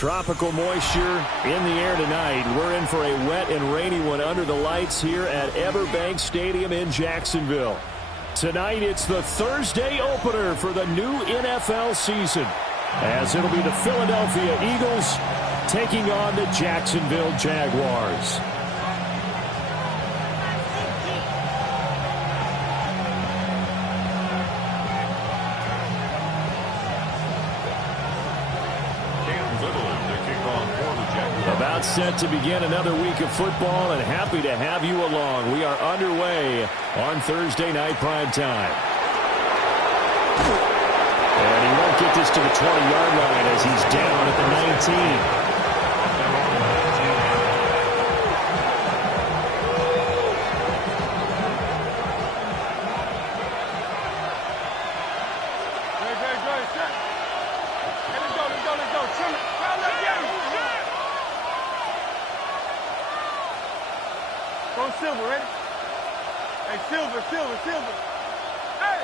Tropical moisture in the air tonight. We're in for a wet and rainy one under the lights here at Everbank Stadium in Jacksonville. Tonight, it's the Thursday opener for the new NFL season, as it'll be the Philadelphia Eagles taking on the Jacksonville Jaguars. About set to begin another week of football, and happy to have you along. We are underway on Thursday night prime time. And he won't get this to the 20-yard line as he's down at the 19. Silver, ready? Hey, Silver. Hey!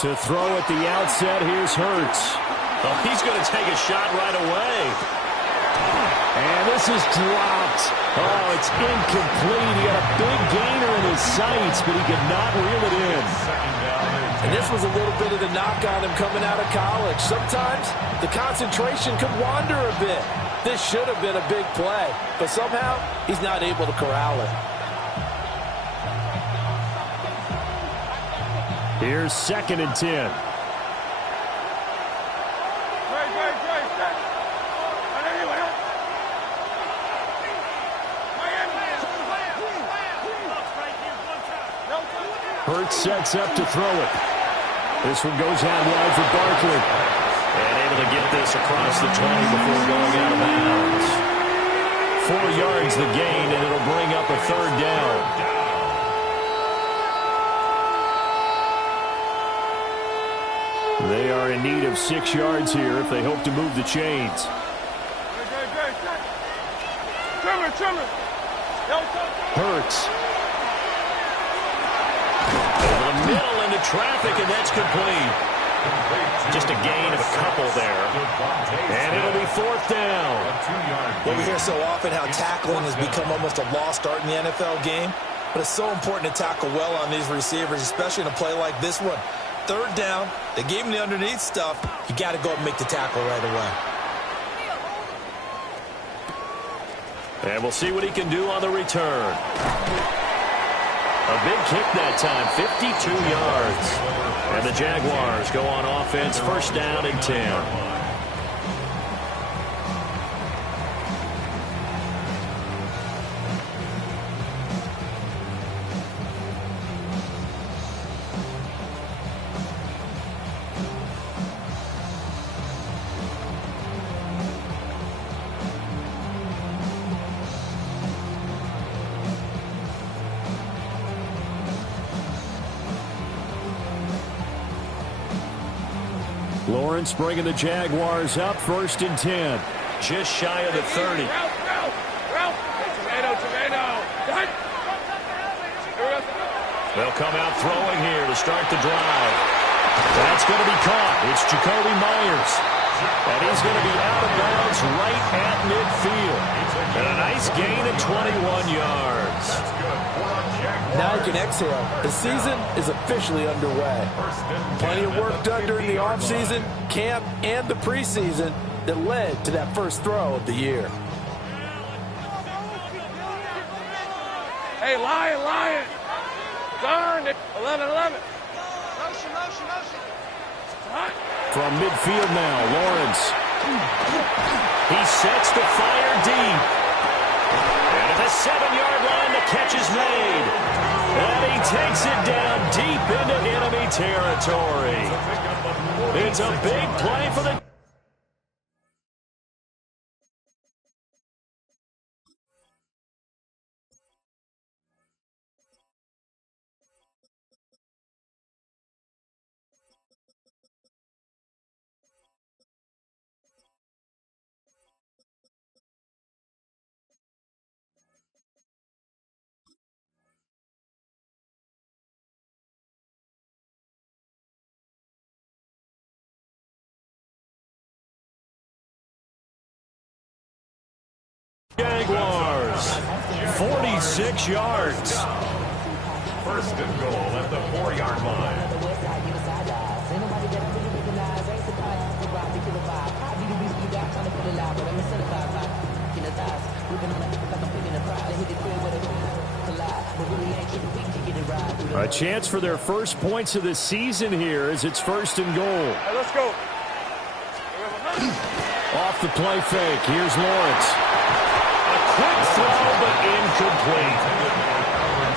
To throw at the outset, here's Hurts. Oh, he's going to take a shot right away. And this is dropped. Oh, it's incomplete. He had a big gainer in his sights, but he could not reel it in. And this was a little bit of the knock on him coming out of college. Sometimes the concentration could wander a bit. This should have been a big play, but somehow he's not able to corral it. Here's 2nd and 10. Hurts sets up to throw it. This one goes out wide for Barkley. And able to get this across the 20 before going out of bounds. 4 yards the gain, and it'll bring up a 3rd down. They are in need of 6 yards here if they hope to move the chains. Hurts. Over the middle into traffic, and that's complete. Just a gain of a couple there. And it'll be 4th down. Well, we hear so often how tackling has become almost a lost art in the NFL game. But it's so important to tackle well on these receivers, especially in a play like this one. 3rd down, they gave him the underneath stuff. You got to go up and make the tackle right away. And we'll see what he can do on the return. A big kick that time, 52 yards. And the Jaguars go on offense, 1st down and 10. Lawrence bringing the Jaguars up, 1st and 10. Just shy of the 30. They'll come out throwing here to start the drive. That's going to be caught. It's Jacoby Myers. And he's going to be out of bounds right at midfield. And a nice gain of 21 yards. Now you can exhale. The season is officially underway. Plenty of work done during the offseason, camp, and the preseason that led to that first throw of the year. Hey, Lion. Darn it. 11. Motion. From midfield now, Lawrence. He sets the fire deep. And at the 7-yard line, the catch is made. And he takes it down deep into enemy territory. It's a big play for the Jaguars. 46 yards. First and goal at the 4-yard line. A chance for their first points of the season here as it's first and goal. Hey, let's go. Off the play fake. Here's Lawrence. A quick throw, but incomplete.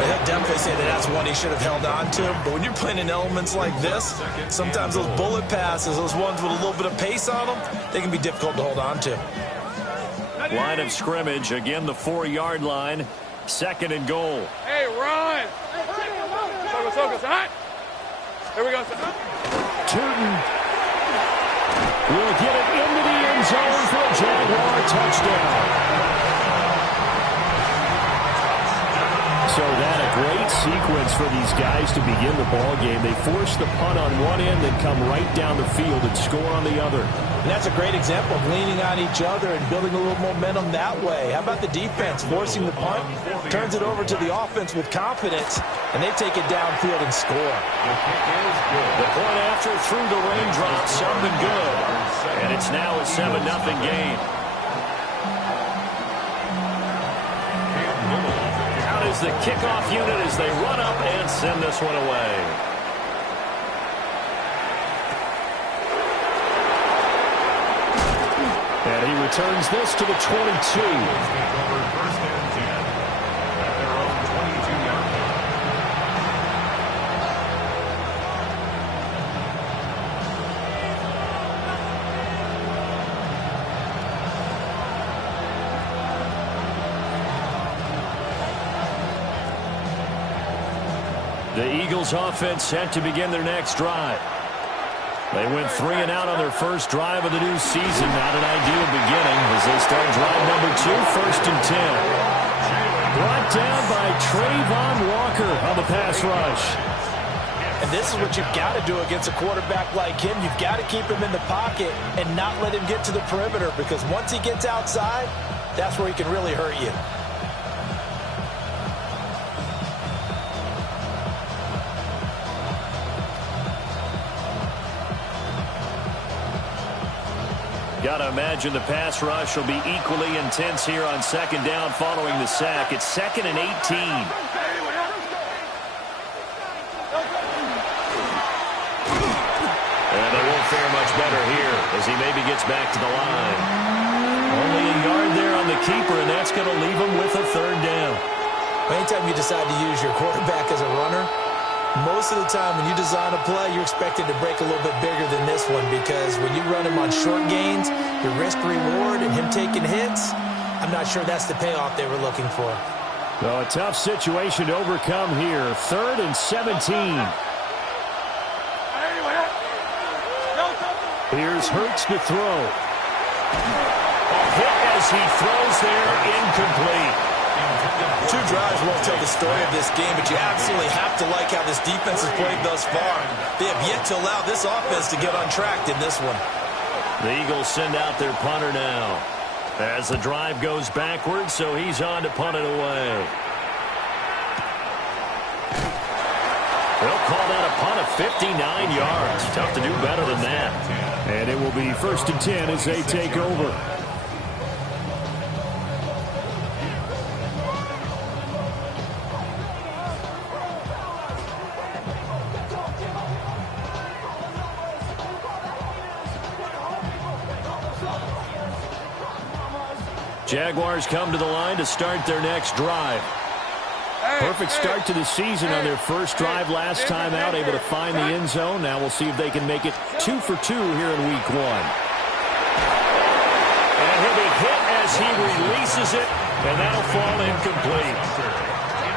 He'll definitely say that that's one he should have held on to. But when you're playing in elements like this, sometimes those bullet passes, those ones with a little bit of pace on them, they can be difficult to hold on to. Line of scrimmage, again the 4-yard line. Second and goal. Hey, run. Focus. Hot. Here we go. Turton will get it into the end zone for a Jaguar touchdown. So that a great sequence for these guys to begin the ball game. They force the punt on one end, then come right down the field and score on the other. And that's a great example of leaning on each other and building a little momentum that way. How about the defense forcing the punt, turns it over to the offense with confidence, and they take it downfield and score. The point after through the raindrops, something good. And it's now a 7-0 game. Out is the kickoff unit as they run up and send this one away. And he returns this to the 22. The Eagles offense set to begin their next drive. They went 3 and out on their first drive of the new season. Not an ideal beginning as they start drive number 2, first and 10. Brought down by Trayvon Walker on the pass rush. And this is what you've got to do against a quarterback like him. You've got to keep him in the pocket and not let him get to the perimeter, because once he gets outside, that's where he can really hurt you. Got to imagine the pass rush will be equally intense here on second down following the sack. It's 2nd and 18. And they won't fare much better here as he maybe gets back to the line. Only a yard there on the keeper, and that's going to leave him with a third down. Anytime you decide to use your quarterback as a runner, most of the time when you design a play, you're expected to break a little bit bigger than this one, because when you run him on short gains, your risk-reward and him taking hits, I'm not sure that's the payoff they were looking for. Well, a tough situation to overcome here. 3rd and 17. Here's Hurts to throw. A hit as he throws there, incomplete. 2 drives won't tell the story of this game, but you absolutely have to like how this defense has played thus far. They have yet to allow this offense to get on track in this one. The Eagles send out their punter now as the drive goes backwards, so he's on to punt it away. They'll call that a punt of 59 yards. Tough to do better than that. And it will be 1st and 10 as they take over. Jaguars come to the line to start their next drive. Perfect start to the season on their first drive last time out, able to find the end zone. Now we'll see if they can make it 2 for 2 here in week 1. And he'll be hit as he releases it, and that'll fall incomplete.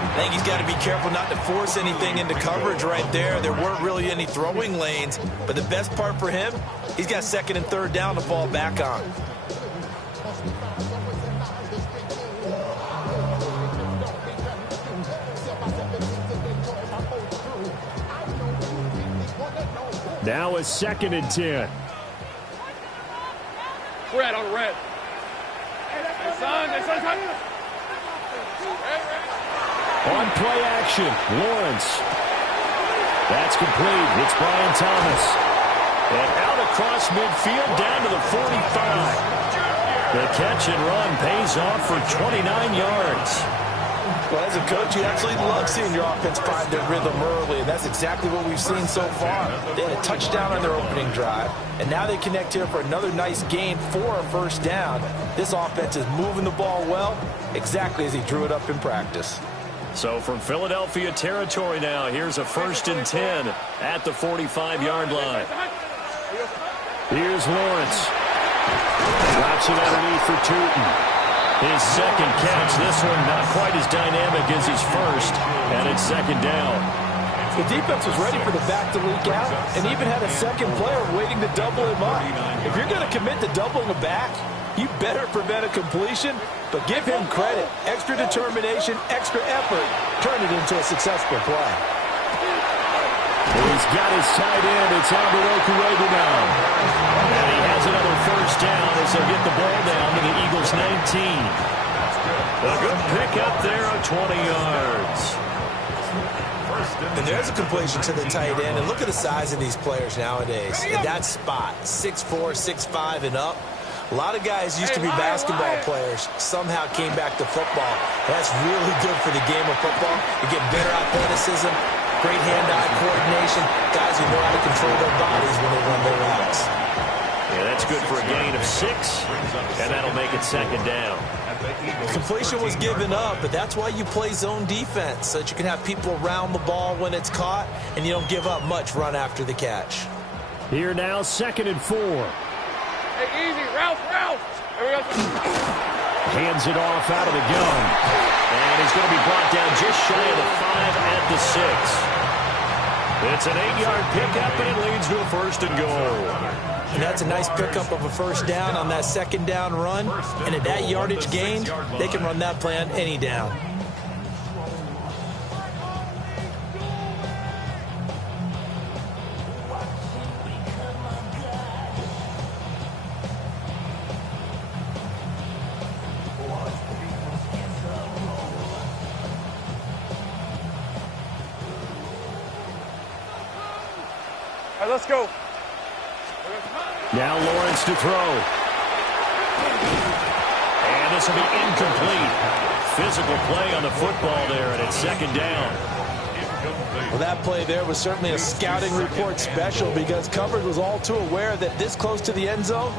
I think he's got to be careful not to force anything into coverage right there. There weren't really any throwing lanes, but the best part for him, he's got 2nd and 3rd down to fall back on. Now a 2nd and 10. Red on the red. On play action, Lawrence. That's complete. It's Brian Thomas. And out across midfield down to the 45. The catch and run pays off for 29 yards. Well, as a coach, you absolutely love seeing your offense find their rhythm early, and that's exactly what we've seen so far. They had a touchdown on their opening drive, and now they connect here for another nice gain for a first down. This offense is moving the ball well, exactly as he drew it up in practice. So from Philadelphia territory now, here's a 1st and 10 at the 45-yard line. Here's Lawrence. Drops it underneath for Tootin. His second catch. This one not quite as dynamic as his first, and it's 2nd down. The defense was ready for the back to leak out and even had a second player waiting to double him up. If you're going to commit to doubling a back, you better prevent a completion, but give him credit. Extra determination, extra effort, turn it into a successful play. He's got his tight end. It's Albert Okuwegu now. And he has another first down as they'll get the ball down to the Eagles' 19. A good pickup there of 20 yards. And there's a completion to the tight end. And look at the size of these players nowadays. In that spot, 6'4", 6'5", and up. A lot of guys used to be basketball players, somehow came back to football. That's really good for the game of football. You get better athleticism, great hand-eye coordination, guys who know how to control their bodies when they run their routes. Yeah, that's good for a gain of 6, and that'll make it 2nd down. Completion was given up, but that's why you play zone defense, so that you can have people around the ball when it's caught, and you don't give up much run after the catch. Here now, 2nd and 4. Hey, easy, Ralph. There we go. Hands it off out of the gun. And he's going to be brought down just shy of the 5 at the 6. It's an 8-yard pickup, and it leads to a 1st and goal. And that's a nice pickup of a first down on that 2nd down run. And at that yardage gained, they can run that play on any down. All right, let's go. Now Lawrence to throw. And this will be incomplete. Physical play on the football there, and it's 2nd down. Well, that play there was certainly a scouting report special because coverage was all too aware that this close to the end zone,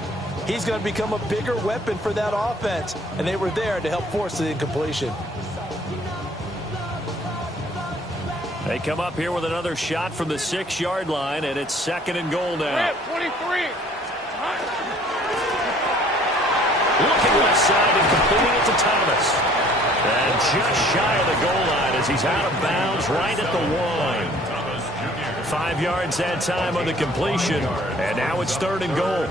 he's going to become a bigger weapon for that offense. And they were there to help force the incompletion. They come up here with another shot from the 6-yard line, and it's 2nd and goal now. 23. Looking left side and completing it to Thomas. And just shy of the goal line as he's out of bounds right at the 1. 5 yards that time on the completion, and now it's 3rd and goal.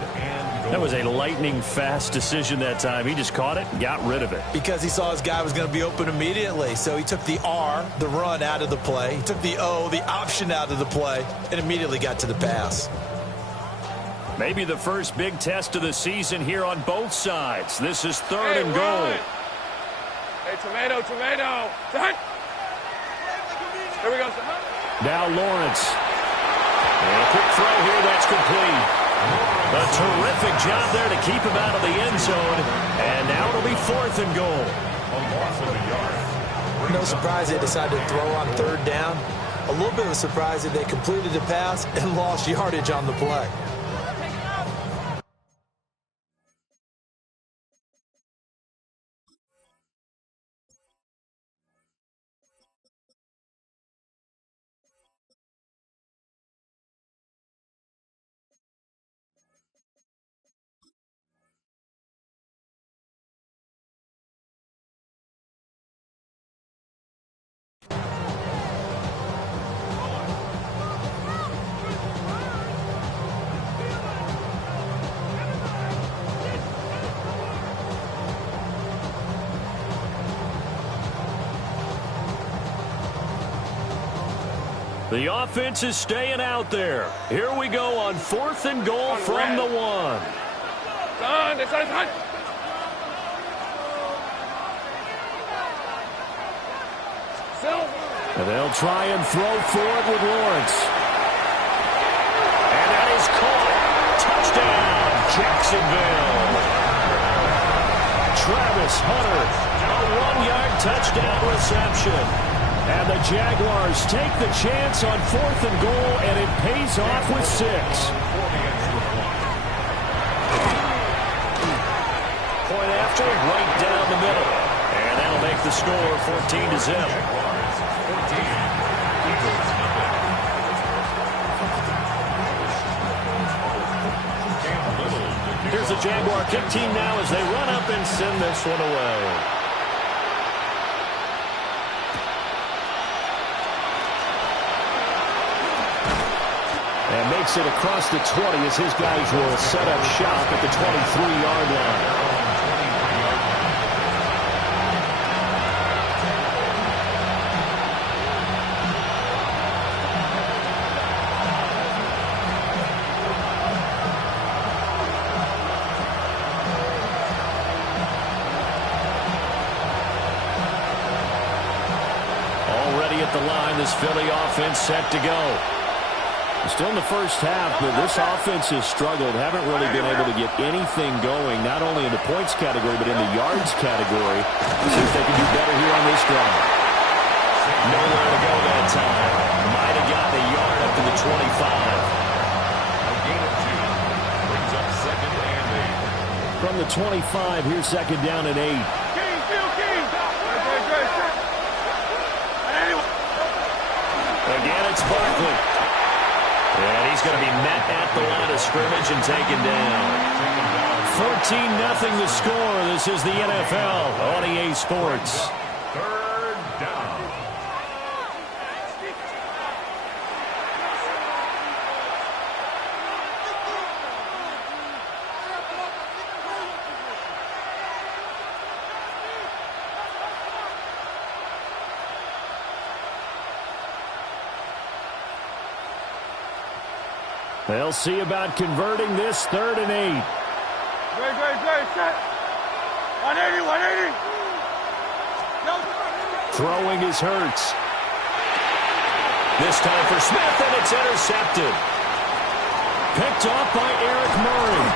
That was a lightning-fast decision that time. He just caught it and got rid of it. Because he saw his guy was going to be open immediately. So he took the R, the run, out of the play. He took the O, the option, out of the play, and immediately got to the pass. Maybe the first big test of the season here on both sides. This is 3rd and goal. Hey, tomato. Here we go. Now Lawrence. And a quick throw here, that's complete. A terrific job there to keep him out of the end zone. And now it'll be 4th and goal. No surprise they decided to throw on 3rd down. A little bit of a surprise that they completed the pass and lost yardage on the play. The offense is staying out there. Here we go on 4th and goal from the 1. And they'll try and throw for it with Lawrence. And that is caught. Touchdown, Jacksonville. Travis Hunter, a 1-yard touchdown reception. And the Jaguars take the chance on 4th and goal, and it pays off with 6. Point after, right down the middle. And that'll make the score 14-0. Here's the Jaguar kick team now as they run up and send this one away. And makes it across the 20 as his guys will set up shop at the 23-yard line. The line, this Philly offense set to go. Still in the first half, but this offense has struggled. Haven't really been able to get anything going, not only in the points category, but in the yards category. See if they can do better here on this drive. Nowhere to go that time. Might have gotten a yard up to the 25. A gain of 2 brings up 2nd and 8. From the 25, here's 2nd down and 8. Again, it's Barkley. And he's going to be met at the line of scrimmage and taken down. 14-0 the score. This is the NFL on EA Sports. 3rd down. They'll see about converting this 3rd and 8. Great, set. 180, 180. Throwing is Hurts. This time for Smith, and it's intercepted. Picked off by Eric Murray.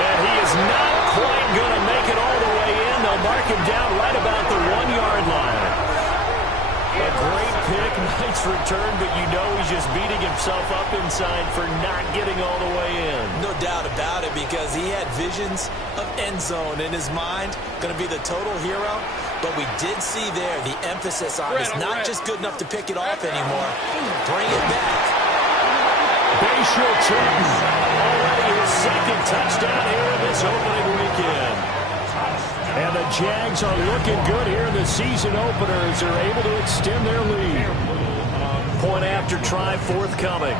And he is not quite going to make it all the way in. They'll mark him down right about the 1-yard line. A great pick, nice return, but you know he's just beating himself up inside for not getting all the way in. No doubt about it, because he had visions of end zone in his mind. Going to be the total hero. But we did see there the emphasis on it's not just good enough to pick it off anymore. Bring it back. Bayshore Trenton. Already his 2nd touchdown here in this opening weekend. And the Jags are looking good here in the season opener as they're able to extend their lead. Point after try forthcoming.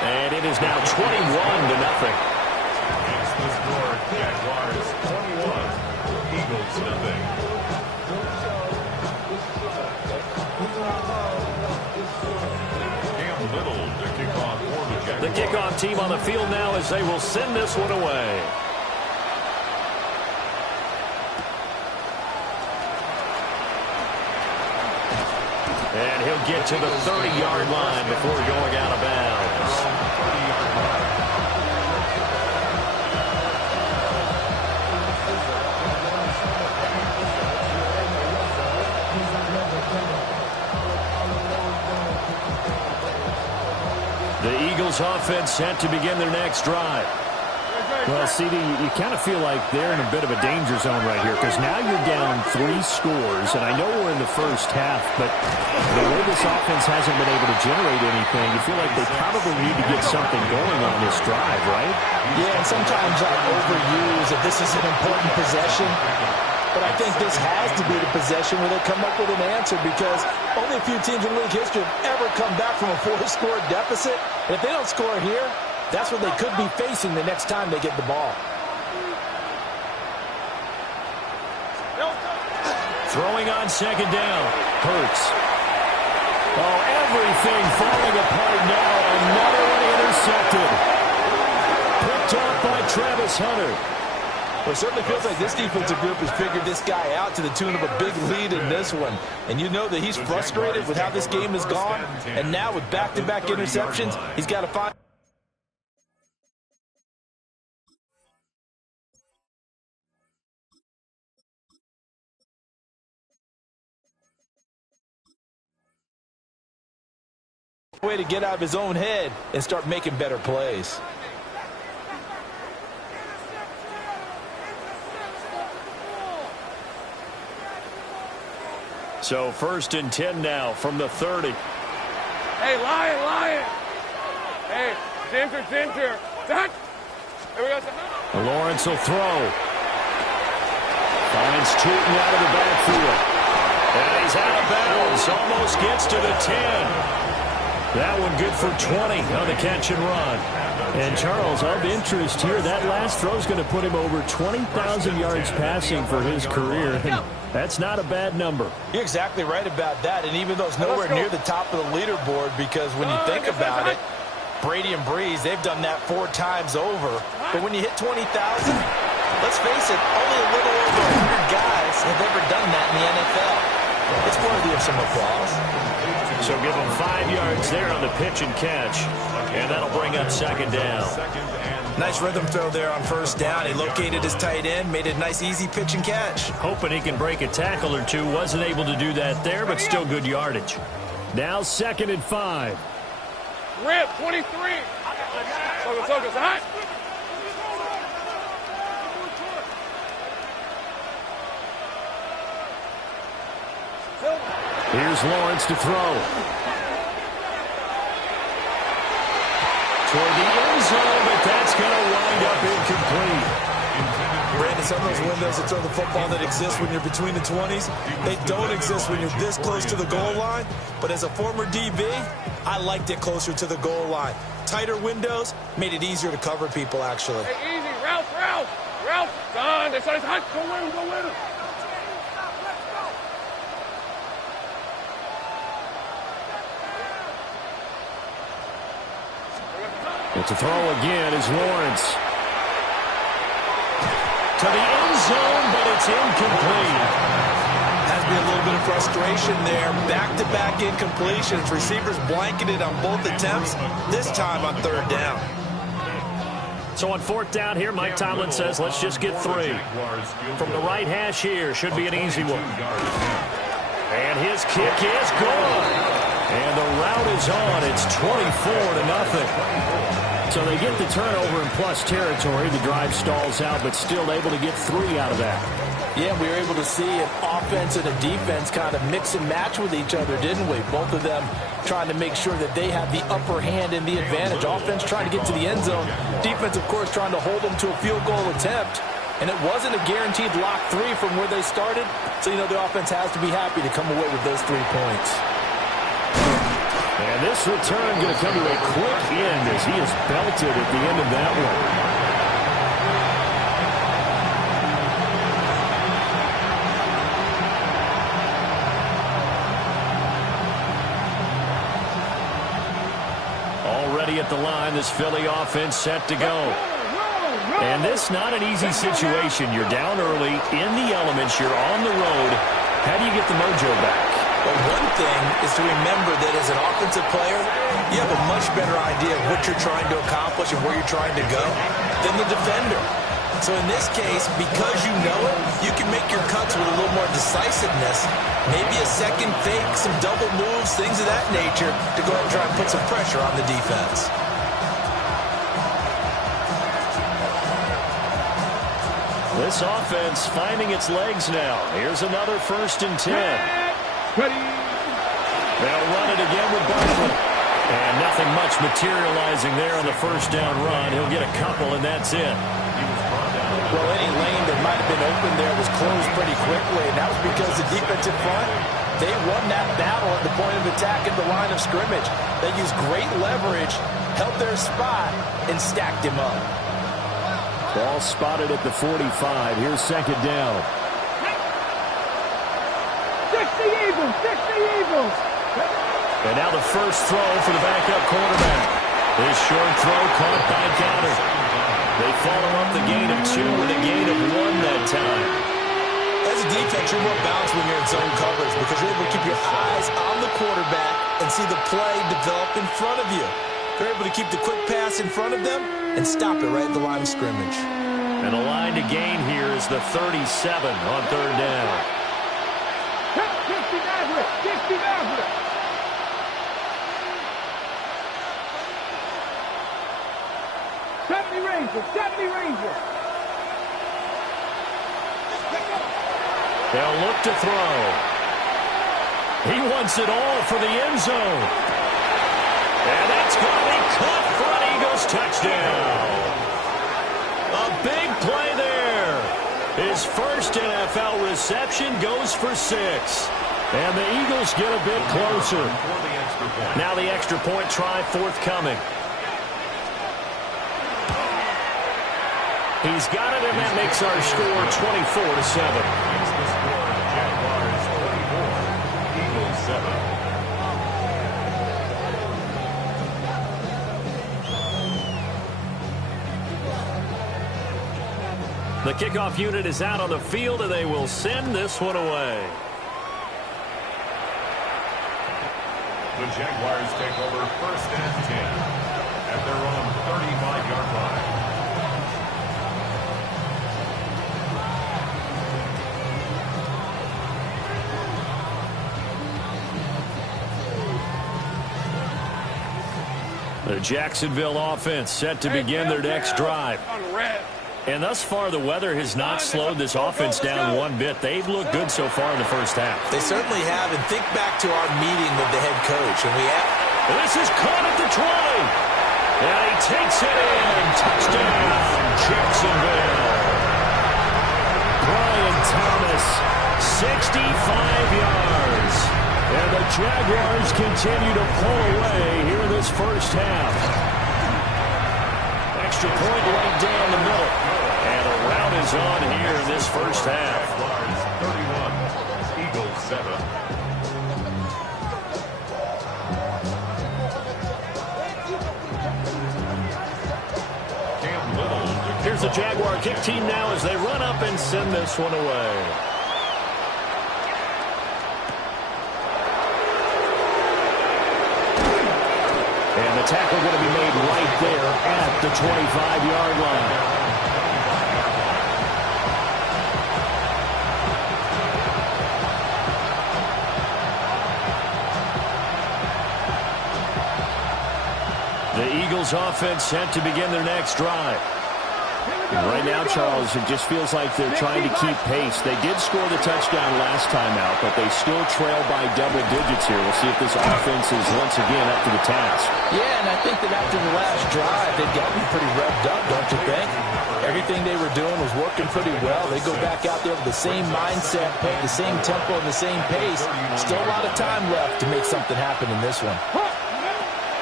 And it is now 21-0. It's the score. Jaguars 21. Eagles nothing. Cam Little to kick off for the Jaguars. The kickoff team on the field now as they will send this one away. And he'll get to the 30-yard line before going out of bounds. The Eagles offense set to begin their next drive. Well, CD, you kind of feel like they're in a bit of a danger zone right here because now you're down 3 scores, and I know we're in the first half, but the way this offense hasn't been able to generate anything, you feel like they probably need to get something going on this drive, right? Yeah, and sometimes I overuse that this is an important possession, but I think this has to be the possession where they come up with an answer, because only a few teams in league history have ever come back from a 4-score deficit, and if they don't score here, that's what they could be facing the next time they get the ball. Throwing on 2nd down. Hurts. Oh, everything falling apart now. Another one intercepted. Picked off by Travis Hunter. Well, it certainly feels like this defensive group has figured this guy out to the tune of a big lead in this one. And you know that he's frustrated with how this game has gone. And now with back-to-back interceptions, he's got to find a way to get out of his own head and start making better plays. So 1st and 10 now from the 30. Hey, Lion. Hey, Ginger. Dot. Here we go. Lawrence will throw. Finds Tootin out of the backfield. And he's out of bounds. Almost gets to the 10. That one good for 20 on the catch and run. And Charles, of interest here, that last throw is going to put him over 20,000 yards passing for his career. And that's not a bad number. You're exactly right about that. And even though it's nowhere near the top of the leaderboard, because when you think about it, Brady and Breeze, they've done that 4 times over. But when you hit 20,000, let's face it, only a little over 100 guys have ever done that in the NFL. It's worthy of some applause. So give him 5 yards there on the pitch and catch. And that'll bring up 2nd down. Nice rhythm throw there on 1st down. He located his tight end, made a nice easy pitch and catch. Hoping he can break a tackle or two. Wasn't able to do that there, but still good yardage. Now 2nd and 5. Rip, 23. Focus, hot. Here's Lawrence to throw. Toward the end zone, but that's going to wind up incomplete. Brandon, some of those windows to throw the football that exist when you're between the 20s, they don't exist when you're this close to the goal line. But as a former DB, I liked it closer to the goal line. Tighter windows made it easier to cover people, actually. Hey, easy. Ralph. Done. They said it's hot. Go win him. It's a throw again is Lawrence. To the end zone, but it's incomplete. Has been a little bit of frustration there. Back-to-back incompletions. Receivers blanketed on both attempts, this time on 3rd down. So on 4th down here, Mike Tomlin says, let's just get 3. From the right hash here, should be an easy one. And his kick is good. And the route is on. It's 24-0. So they get the turnover in plus territory. The drive stalls out, but still able to get 3 out of that. Yeah, we were able to see an offense and a defense kind of mix and match with each other, didn't we? Both of them trying to make sure that they have the upper hand and the advantage. Offense trying to get to the end zone. Defense, of course, trying to hold them to a field goal attempt. And it wasn't a guaranteed lock 3 from where they started. So, you know, the offense has to be happy to come away with those 3 points. And this return going to come to a quick end as he is belted at the end of that one. Already at the line, this Philly offense set to go. And this not an easy situation. You're down early, in the elements, you're on the road. How do you get the mojo back? Well, one thing is to remember that as an offensive player, you have a much better idea of what you're trying to accomplish and where you're trying to go than the defender. So in this case, because you know it, you can make your cuts with a little more decisiveness. Maybe a second fake, some double moves, things of that nature to go ahead and try and put some pressure on the defense. This offense finding its legs now. Here's another 1st and 10. They'll run it again with Barkley. And nothing much materializing there on the 1st down run. He'll get a couple, and that's it. Well, any lane that might have been open there was closed pretty quickly, and that was because the defensive front, they won that battle at the point of attack at the line of scrimmage. They used great leverage, held their spot, and stacked him up. Ball spotted at the 45. Here's 2nd down. Fix the Eagles. And now the first throw for the backup quarterback. His short throw caught by Goddard. They follow up off the gain of 2 with a gain of 1 that time. As a defense, you're more balanced when you're in zone coverage because you're able to keep your eyes on the quarterback and see the play develop in front of you. You're able to keep the quick pass in front of them and stop it right at the line of scrimmage. And the line to gain here is the 37 on 3rd down. 70 Ranger. They'll look to throw. He wants it all for the end zone. And that's going to be caught for an Eagles touchdown. A big play there. His first NFL reception goes for 6. And the Eagles get a bit closer. Now the extra point try forthcoming. He's got it, and that makes our score 24-7. The kickoff unit is out on the field, and they will send this one away. The Jaguars take over 1st and 10 at their own 35-yard line. The Jacksonville offense set to begin their next drive. And thus far, the weather has not slowed this offense down one bit. They've looked good so far in the first half. They certainly have. And think back to our meeting with the head coach. And this is caught at the 20. And he takes it in. Touchdown, Jacksonville. Brian Thomas, 65 yards. And the Jaguars continue to pull away here in this first half. Extra point right down the middle. And a rout is on here in this first half. 31, Eagles 7. Here's the Jaguar kick team now as they run up and send this one away. And the tackle going to be made right there at the 25-yard line. The Eagles offense set to begin their next drive. And right now, Charles, it just feels like they're trying to keep pace. They did score the touchdown last time out, but they still trail by double digits here. We'll see if this offense is once again up to the task. Yeah, and I think that after the last drive, they've gotten pretty revved up, don't you think? Everything they were doing was working pretty well. They go back out there with the same mindset, the same tempo, and the same pace. Still a lot of time left to make something happen in this one.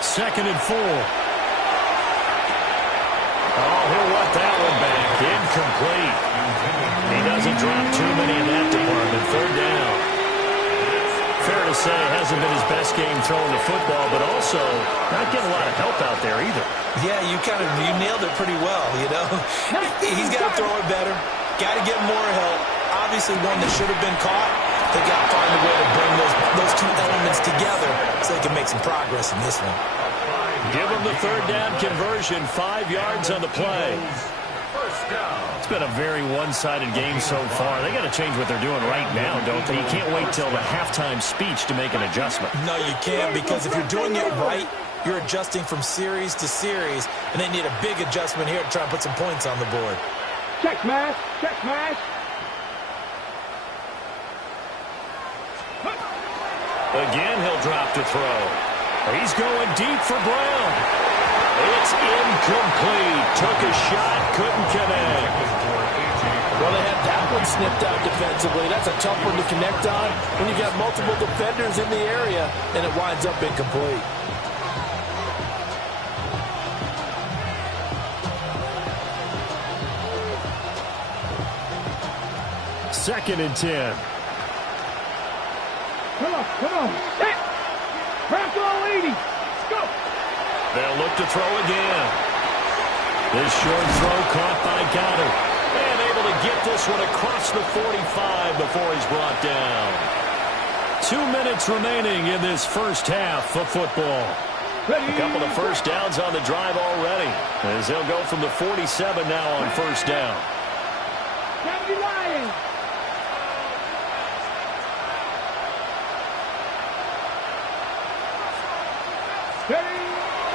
2nd and 4. Oh, he'll want that one back. Incomplete. He doesn't drop too many in that department. 3rd down. Fair to say, it hasn't been his best game throwing the football, but also not getting a lot of help out there either. Yeah, you nailed it pretty well, you know. He's got to throw it better. Got to get more help. Obviously one that should have been caught. They got to find a way to bring those two elements together so they can make some progress in this one. Give them the 3rd down conversion, 5 yards on the play. It's been a very one-sided game so far. They got to change what they're doing right now, don't they? You can't wait till the halftime speech to make an adjustment. No, you can't, because if you're doing it right, you're adjusting from series to series, and they need a big adjustment here to try and put some points on the board. Check smash, check smash. Again, he'll drop to throw. He's going deep for Brown. It's incomplete. Took a shot, couldn't connect. Well, they had that one snipped out defensively. That's a tough one to connect on when you got multiple defenders in the area, and it winds up incomplete. Second and 10. Come on. Hit. Crack all 80. Let's go. They'll look to throw again. This short throw caught by Goddard. And able to get this one across the 45 before he's brought down. 2 minutes remaining in this first half of football. A couple of first downs on the drive already, as they'll go from the 47 now on first down.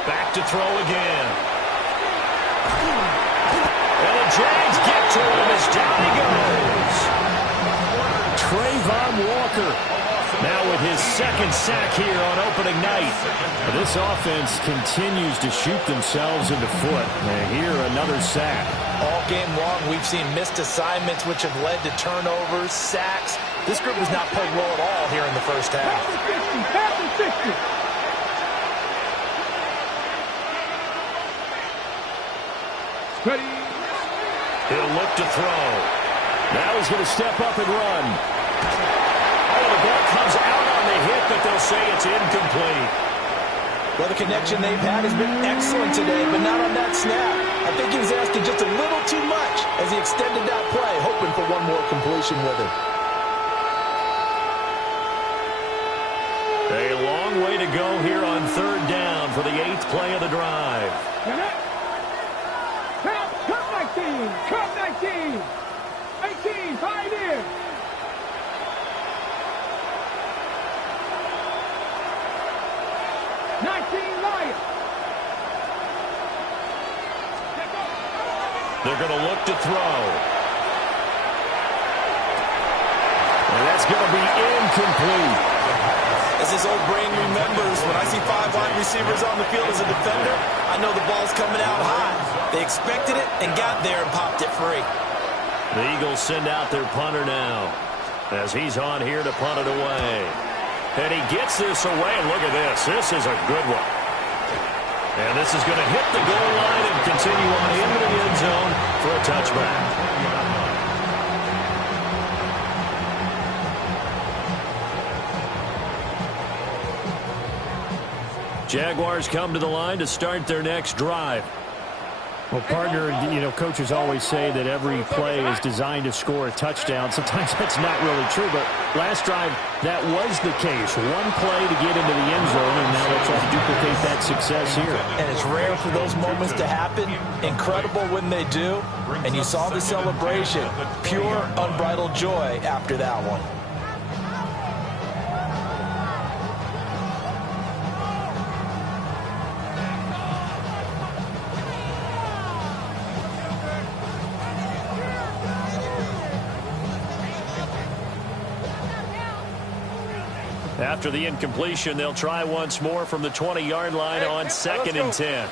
Back to throw again. And the Jags get to him as down he goes. Trayvon Walker now with his second sack here on opening night. This offense continues to shoot themselves in the foot. And here another sack. All game long, we've seen missed assignments which have led to turnovers, sacks. This group has not played well at all here in the first half. He'll look to throw. Now he's going to step up and run. Oh, the ball comes out on the hit, but they'll say it's incomplete. Well, the connection they've had has been excellent today, but not on that snap. I think he was asking just a little too much as he extended that play, hoping for one more completion with it. A long way to go here on third down for the 8th play of the drive. Cut 19. 18, 5 in. They're going to look to throw. And that's going to be incomplete. As his old brain remembers, when I see 5 wide receivers on the field as a defender, I know the ball's coming out high. They expected it and got there and popped it free. The Eagles send out their punter now as he's on here to punt it away. And he gets this away. And look at this. This is a good one. And this is going to hit the goal line and continue on into the end zone for a touchback. Jaguars come to the line to start their next drive. Well, partner, you know, coaches always say that every play is designed to score a touchdown. Sometimes that's not really true, but last drive, that was the case. One play to get into the end zone, and now they'll try to duplicate that success here. And it's rare for those moments to happen. Incredible when they do. And you saw the celebration. Pure, unbridled joy after that one. After the incompletion, they'll try once more from the 20-yard line on 2nd and 10.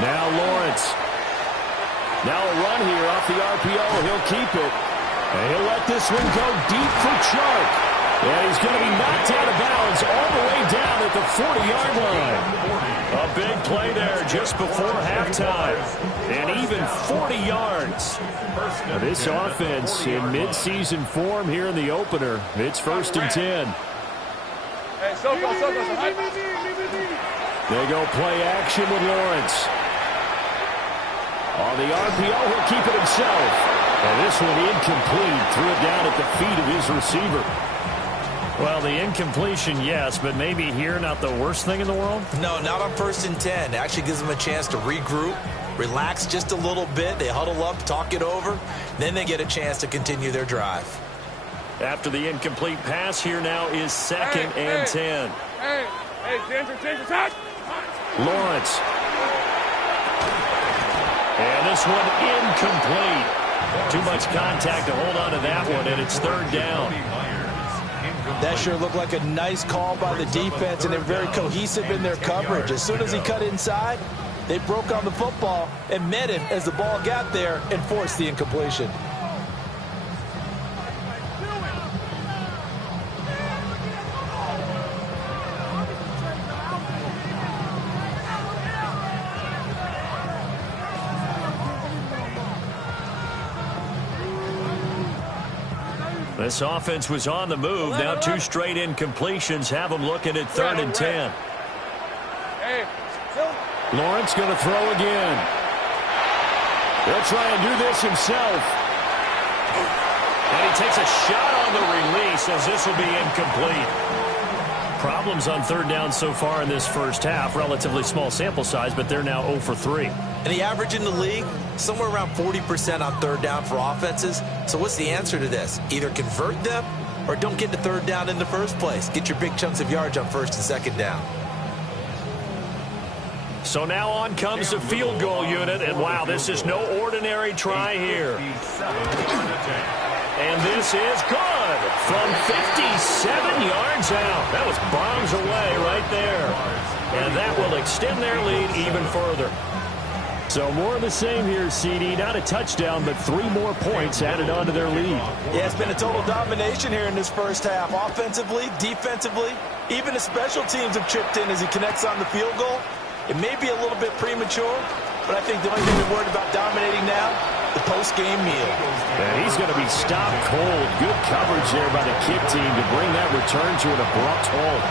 Now Lawrence. Now a run here off the RPO. He'll keep it. And he'll let this one go deep for Chark. And he's going to be knocked out of bounds all the way down at the 40-yard line. A big play there just before halftime. And even 40 yards. Now this offense in midseason form here in the opener. It's 1st and 10. Hey, They go play action with Lawrence. On the RPO, he'll keep it himself. And this one incomplete. Threw it down at the feet of his receiver. Well, the incompletion, yes, but maybe here not the worst thing in the world? No, not on 1st and 10. It actually gives them a chance to regroup, relax just a little bit. They huddle up, talk it over. Then they get a chance to continue their drive. After the incomplete pass, here now is 2nd and 10. Hey, danger, touch! Lawrence. And this one incomplete. Too much contact to hold on to that one, and it's 3rd down. That sure looked like a nice call by the defense, and they're very cohesive in their coverage. As soon as he cut inside, they broke on the football and met him as the ball got there and forced the incompletion. This offense was on the move. Now 2 straight incompletions have them looking at 3rd and 10. Hey, Lawrence going to throw again. He'll try and do this himself. And he takes a shot on the release as this will be incomplete. Problems on third down so far in this first half. Relatively small sample size, but they're now 0 for 3. And the average in the league, somewhere around 40% on third down for offenses. So what's the answer to this? Either convert them or don't get to third down in the first place. Get your big chunks of yards on first and second down. So now on comes the field goal unit. And wow, this is no ordinary try here. And this is good from 57 yards out. That was bombs away right there. And that will extend their lead even further. So more of the same here, CD. Not a touchdown, but 3 more points added on to their lead. Yeah, it's been a total domination here in this first half. Offensively, defensively, even the special teams have chipped in as he connects on the field goal. It may be a little bit premature, but I think the only thing we're worried about dominating now, the post-game meal. And he's going to be stopped cold. Good coverage there by the kick team to bring that return to an abrupt halt.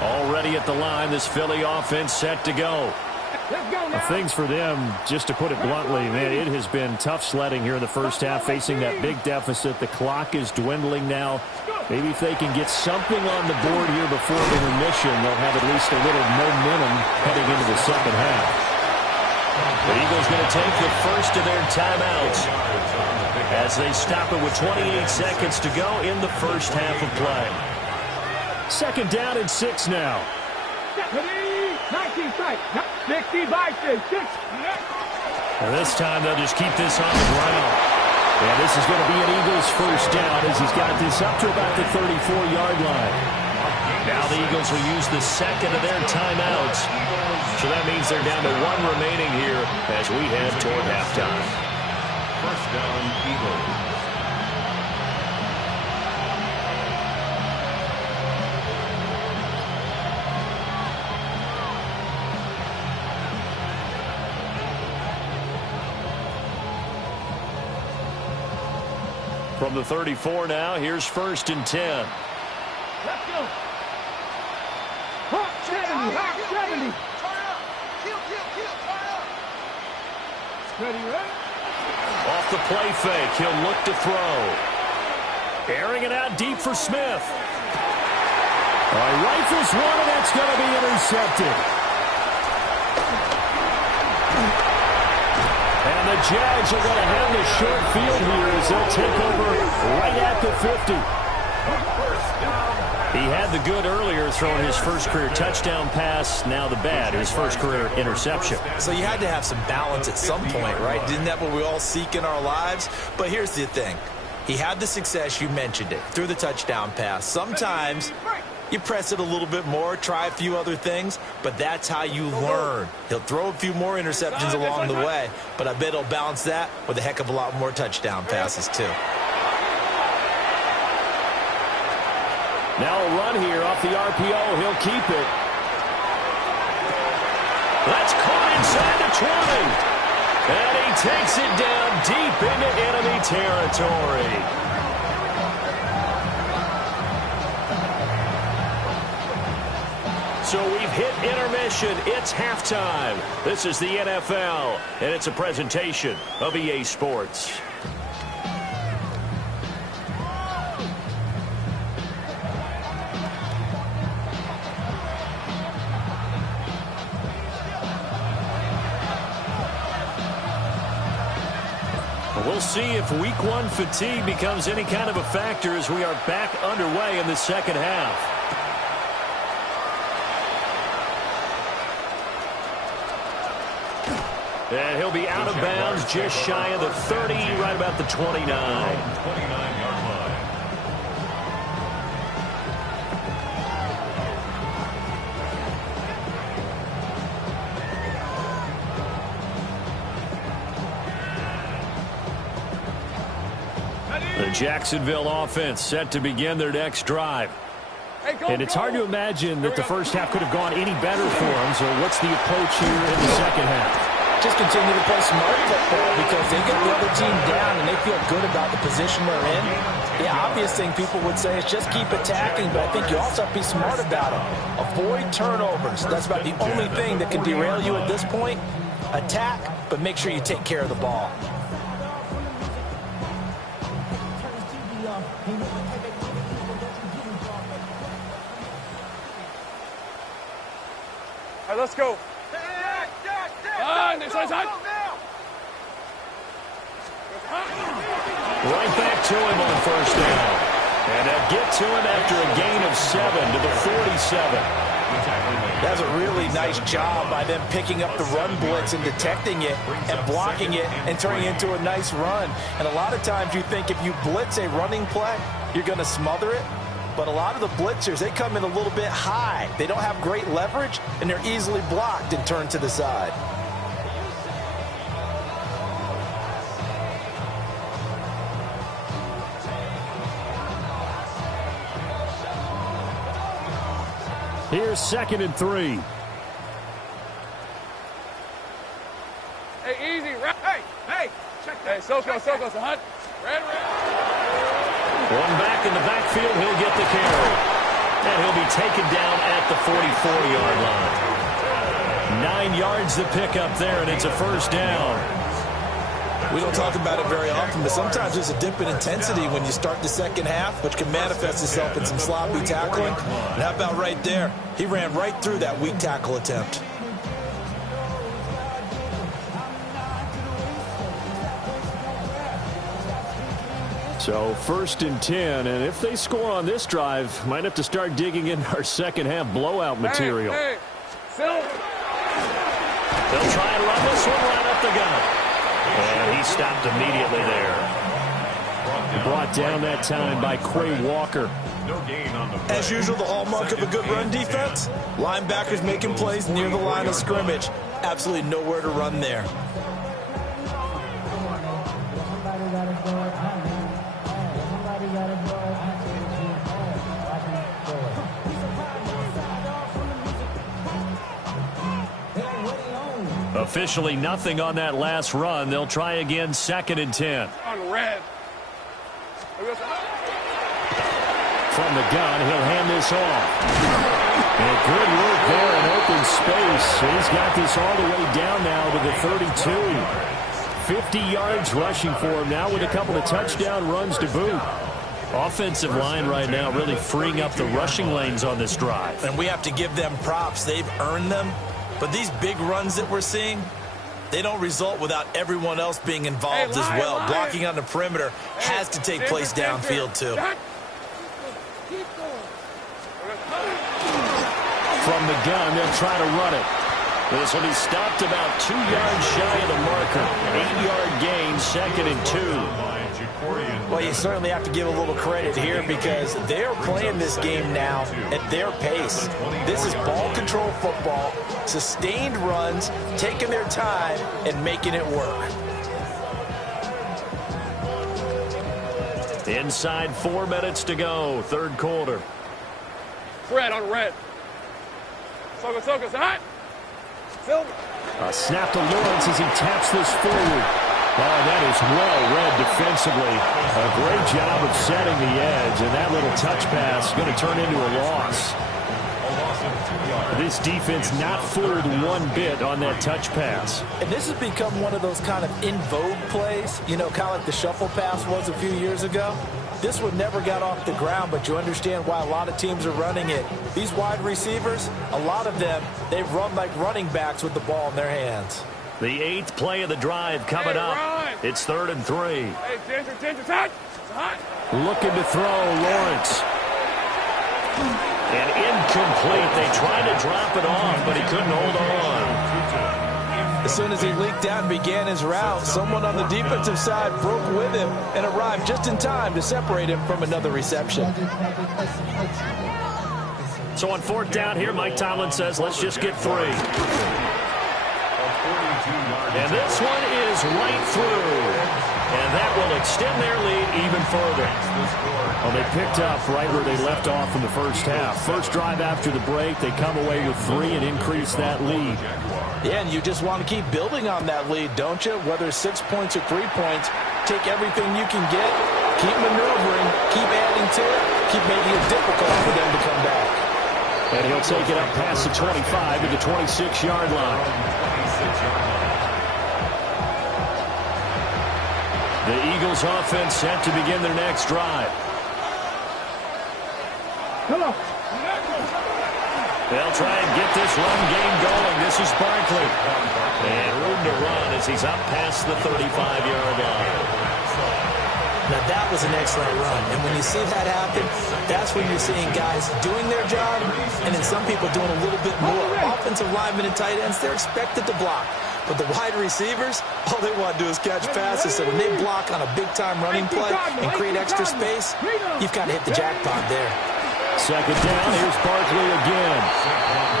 Already at the line, this Philly offense set to go. Things for them, just to put it bluntly, man, it has been tough sledding here in the first half, facing that big deficit. The clock is dwindling now. Maybe if they can get something on the board here before intermission, they'll have at least a little momentum heading into the second half. The Eagles going to take the first of their timeouts as they stop it with 28 seconds to go in the first half of play. Second down and 6 now. And this time they'll just keep this on the ground. And this is going to be an Eagles first down as he's got this up to about the 34-yard line. Now the Eagles will use the second of their timeouts. So that means they're down to 1 remaining here as we head toward halftime. First down, Eagles. From the 34 now, here's first and 10. Let's go. Hot 70, hot 70. Turn up. Kill, turn up. Ready, ready? Off the play fake, he'll look to throw. Airing it out deep for Smith. Rifles one, and that's going to be intercepted. And the Jags are going to have the short field here as they'll take over right at the 50. He had the good earlier, throwing his first career touchdown pass. Now the bad, his first career interception. So you had to have some balance at some point, right? Isn't that what we all seek in our lives? But here's the thing. He had the success, you mentioned it, through the touchdown pass. Sometimes you press it a little bit more, try a few other things, but that's how you learn. He'll throw a few more interceptions along the way, but I bet he'll balance that with a heck of a lot more touchdown passes, too. Now a run here off the RPO. He'll keep it. That's caught inside the 20. And he takes it down deep into enemy territory. So we've hit intermission. It's halftime. This is the NFL, and it's a presentation of EA Sports. We'll see if Week 1 fatigue becomes any kind of a factor as we are back underway in the second half. And he'll be out of bounds just shy of the 30, right about the 29. 29-yard line. The Jacksonville offense set to begin their next drive. And it's hard to imagine that the first half could have gone any better for them. So what's the approach here in the second half? Just continue to play smart football because they get the other team down and they feel good about the position they're in. The obvious thing people would say is just keep attacking, but I think you also have to be smart about it. Avoid turnovers. That's about the only thing that can derail you at this point. Attack, but make sure you take care of the ball. All right, let's go. Right back to him on first down. And they'll get to him after a gain of 7 to the 47. That's a really nice job by them picking up the run blitz and detecting it and blocking it and turning it into a nice run. And a lot of times you think if you blitz a running play, you're going to smother it. But a lot of the blitzers, they come in a little bit high. They don't have great leverage, and they're easily blocked and turned to the side. Here's 2nd and 3. Hey, easy. Hey, check that. Hey, Soko, Hunt. Red. One back in the backfield, he'll get the carry. And he'll be taken down at the 44-yard line. 9 yards to pick up there, and it's a first down. We don't talk about it very often, but sometimes there's a dip in intensity when you start the second half, which can manifest itself in some sloppy tackling. And how about right there? He ran right through that weak tackle attempt. So 1st and 10, and if they score on this drive, might have to start digging in our second half blowout material. Hey, Silver. They'll try and run this one right up the gut. And he stopped immediately there. Brought down that time by Quay Walker. As usual, the hallmark of a good run defense, linebackers making plays near the line of scrimmage. Absolutely nowhere to run there. Officially nothing on that last run. They'll try again 2nd and 10. On red. From the gun, he'll hand this off. And good work there in open space. And he's got this all the way down now to the 32. 50 yards rushing for him now with a couple of touchdown runs to boot. Offensive line right now really freeing up the rushing lanes on this drive. And we have to give them props. They've earned them. But these big runs that we're seeing, they don't result without everyone else being involved as well. Blocking on the perimeter has to take place downfield, too. From the gun, they'll try to run it. This will be stopped about 2 yards shy of the marker. 8-yard gain, 2nd and 2. Well, you certainly have to give a little credit here because they're playing this game now at their pace. This is ball control football, sustained runs, taking their time and making it work. Inside 4 minutes to go, 3rd quarter. Red on red. Soko, hot. Silver. A snap to Lawrence as he taps this forward. Oh, that is well read defensively. A great job of setting the edge, and that little touch pass is going to turn into a loss. This defense not fooled one bit on that touch pass. And this has become one of those kind of in vogue plays, you know, kind of like the shuffle pass was a few years ago. This one never got off the ground, but you understand why a lot of teams are running it. These wide receivers, a lot of them, they run like running backs with the ball in their hands. The 8th play of the drive coming up. It's 3rd and 3. Hey, Ginger, it's hot. It's hot. Looking to throw, Lawrence. And incomplete. They tried to drop it off, but he couldn't hold on. As soon as he leaked out and began his route, someone on the defensive side broke with him and arrived just in time to separate him from another reception. So on 4th down here, Mike Tomlin says, let's just get 3. And this one is right through. And that will extend their lead even further. Well, they picked up right where they left off in the first half. First drive after the break, they come away with 3 and increase that lead. Yeah, and you just want to keep building on that lead, don't you? Whether it's 6 points or 3 points, take everything you can get, keep maneuvering, keep adding to it, keep making it difficult for them to come back. And he'll take it up past the 25 to the 26-yard line. The Eagles offense set to begin their next drive. They'll try and get this run game going. This is Barkley. And room to run as he's up past the 35-yard line. Now, that was an excellent run. And when you see that happen, that's when you're seeing guys doing their job and then some people doing a little bit more. Offensive linemen and tight ends, they're expected to block. But the wide receivers, all they want to do is catch passes. So when they block on a big-time running play and create extra space, you've kind of hit the jackpot there. Second down, here's Barkley again.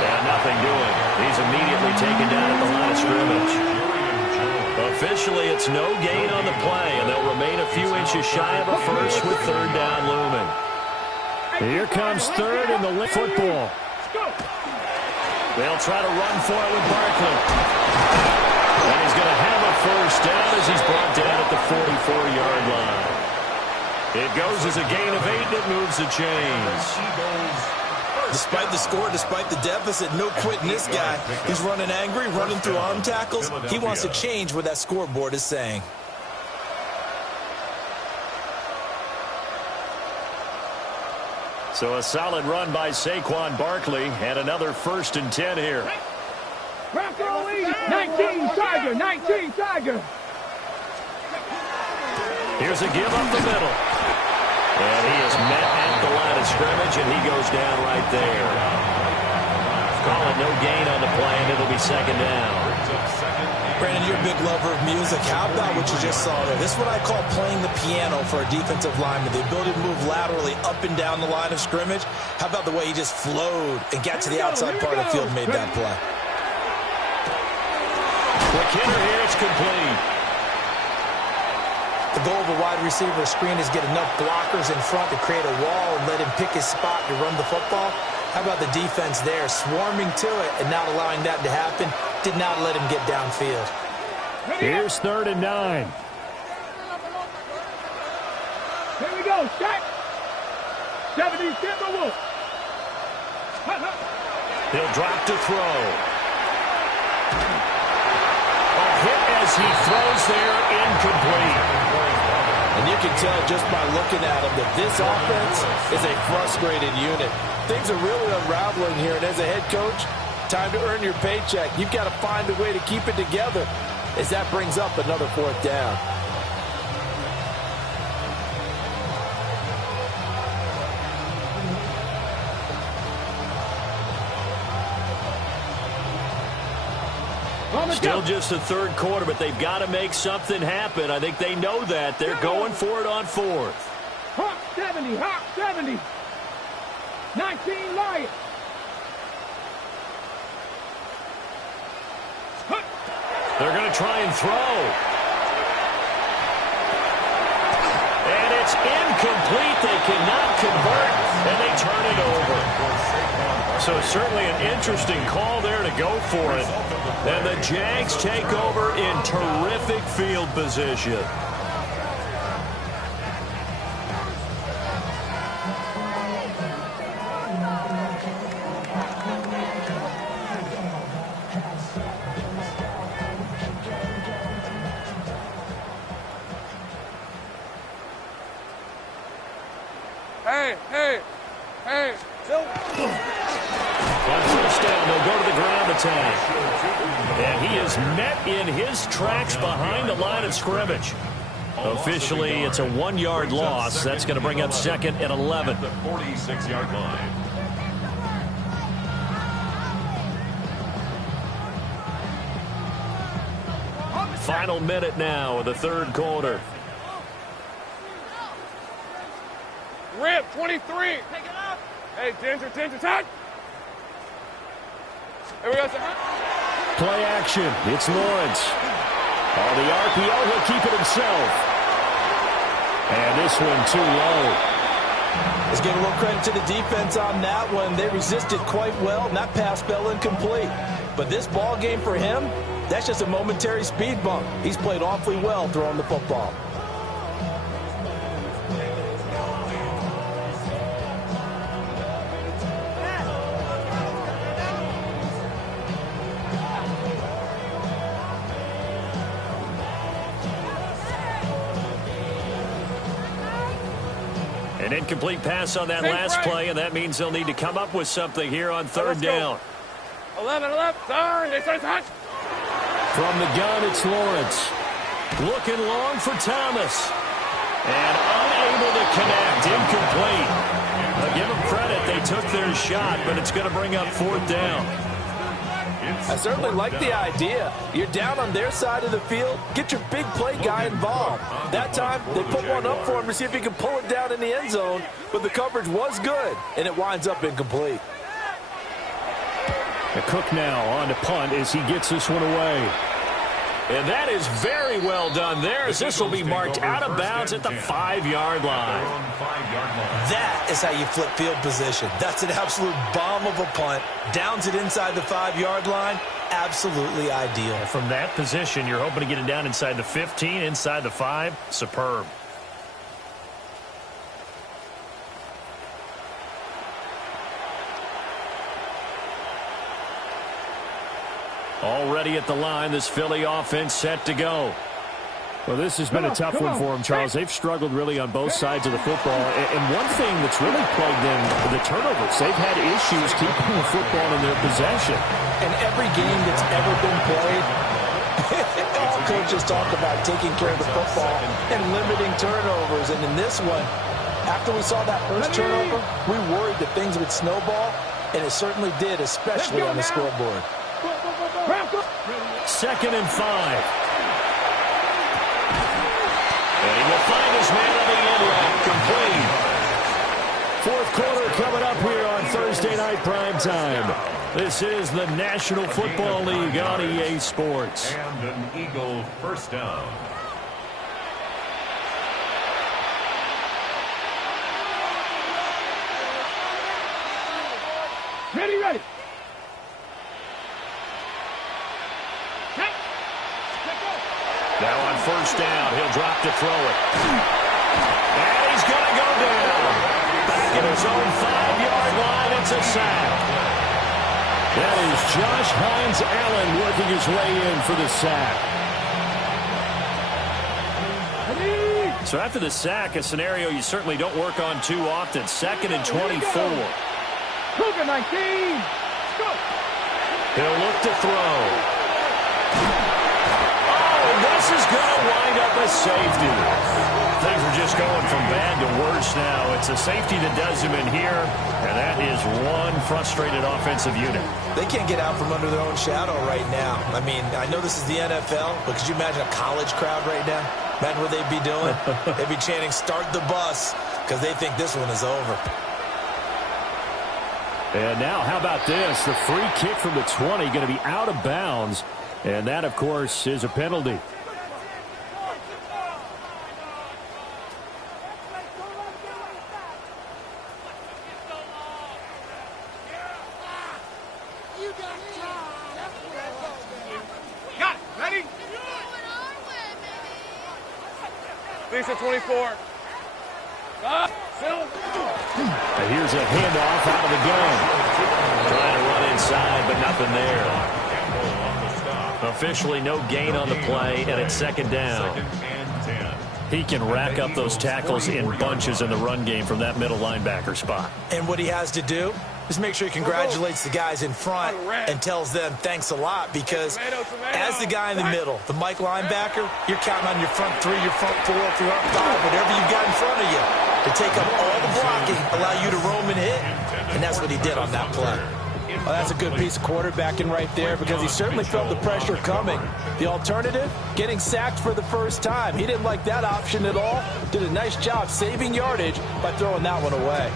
And nothing doing. He's immediately taken down at the line of scrimmage. Officially, it's no gain on the play, and they'll remain a few inches shy of a first with third down looming. Here comes third in the football. They'll try to run for it with Barkley. And he's going to have a first down as he's brought down at the 44-yard line. It goes as a gain of 8, and it moves the chains. Despite the score, despite the deficit, no quitting this guy. He's running angry, running through arm tackles. He wants to change what that scoreboard is saying. So a solid run by Saquon Barkley, and another 1st and 10 here. 19 Tiger. Here's a give up the middle. And he is met at the line of scrimmage, and he goes down right there. Call it no gain on the play, and it'll be second down. Brandon, you're a big lover of music. How about what you just saw there? This is what I call playing the piano for a defensive lineman. The ability to move laterally up and down the line of scrimmage. How about the way he just flowed and got to the outside part of the field and made that play? Quick hitter here, it's complete. The goal of a wide receiver screen is get enough blockers in front to create a wall and let him pick his spot to run the football. How about the defense there, swarming to it and not allowing that to happen? Did not let him get downfield. Here's 3rd and 9. Here we go, Shaq. 70 Timberwolves. He'll drop to throw. A hit as he throws there, incomplete. And you can tell just by looking at him that this offense is a frustrated unit. Things are really unraveling here, and as a head coach, time to earn your paycheck. You've got to find a way to keep it together as that brings up another 4th down. Still just the 3rd quarter, but they've got to make something happen. I think they know that. They're going for it on 4th. Hawk 70. 19 Lions. They're going to try and throw. And it's incomplete. They cannot convert, and they turn it over. So certainly an interesting call there to go for it. And the Jags take over in terrific field position. Hey. On first down, they'll go to the ground attack. And he is met in his tracks behind the line of scrimmage. Officially, it's a 1-yard loss. That's going to bring up 2nd and 11. The 46-yard line. Final minute now of the 3rd quarter. Rip 23. Take it up. Hey, Ginger, tight. Here we go, sir. Play action. It's Lawrence. On the RPO, he'll keep it himself. And this one too low. Let's give a little credit to the defense on that one. They resisted quite well, and that pass fell incomplete. But this ball game for him, that's just a momentary speed bump. He's played awfully well throwing the football. An incomplete pass on that last play, and that means they'll need to come up with something here on third down. 11, turn, they start touch. From the gun, it's Lawrence. Looking long for Thomas. And unable to connect. Incomplete. I'll give them credit. They took their shot, but it's going to bring up fourth down. I certainly like the idea. You're down on their side of the field. Get your big play guy involved. That time, they put one up for him to see if he can pull it down in the end zone. But the coverage was good, and it winds up incomplete. The Cook now on to punt as he gets this one away. And that is very well done there, as this will be marked out of bounds at the 5-yard line. That is how you flip field position. That's an absolute bomb of a punt. Downs it inside the 5-yard line. Absolutely ideal. From that position, you're hoping to get it down inside the 15, inside the 5. Superb. Already at the line, this Philly offense set to go. Well, this has been a tough one for them, Charles. They've struggled really on both sides of the football. And one thing that's really plagued them, the turnovers. They've had issues keeping the football in their possession. In every game that's ever been played, all coaches talk about taking care of the football and limiting turnovers. And in this one, after we saw that first turnover, we worried that things would snowball, and it certainly did, especially on the scoreboard. 2nd and 5. And he will find his man on the end line, complete. Fourth quarter coming up here on Thursday Night Primetime. This is the National Football League on EA Sports. And an Eagle first down. Ready. Now on first down, he'll drop to throw it. And he's going to go down. Back at his own 5-yard line, it's a sack. That is Josh Hines Allen working his way in for the sack. So after the sack, a scenario you certainly don't work on too often. 2nd and 24. Cougar 19. Go. He'll look to throw. This is going to wind up a safety. Things are just going from bad to worse now. It's a safety that does him in here, and that is one frustrated offensive unit. They can't get out from under their own shadow right now. I mean, I know this is the NFL, but could you imagine a college crowd right now? Imagine what they'd be doing. They'd be chanting, "Start the bus," because they think this one is over. And now, how about this? The free kick from the 20 going to be out of bounds. And that, of course, is a penalty. Got it. Ready? Lisa 24. And here's a handoff out of the gun. Trying to run inside, but nothing there. Officially no gain on the play, and it's 2nd down. He can rack up those tackles in bunches in the run game from that middle linebacker spot. And what he has to do is make sure he congratulates the guys in front and tells them thanks a lot, because as the guy in the middle, the Mike linebacker, you're counting on your front 3, your front 4, your front 5, whatever you've got in front of you to take up all the blocking, allow you to roam and hit, and that's what he did on that play. Well, that's a good piece of quarterbacking right there, because he certainly felt the pressure coming. The alternative, getting sacked for the first time. He didn't like that option at all. Did a nice job saving yardage by throwing that one away.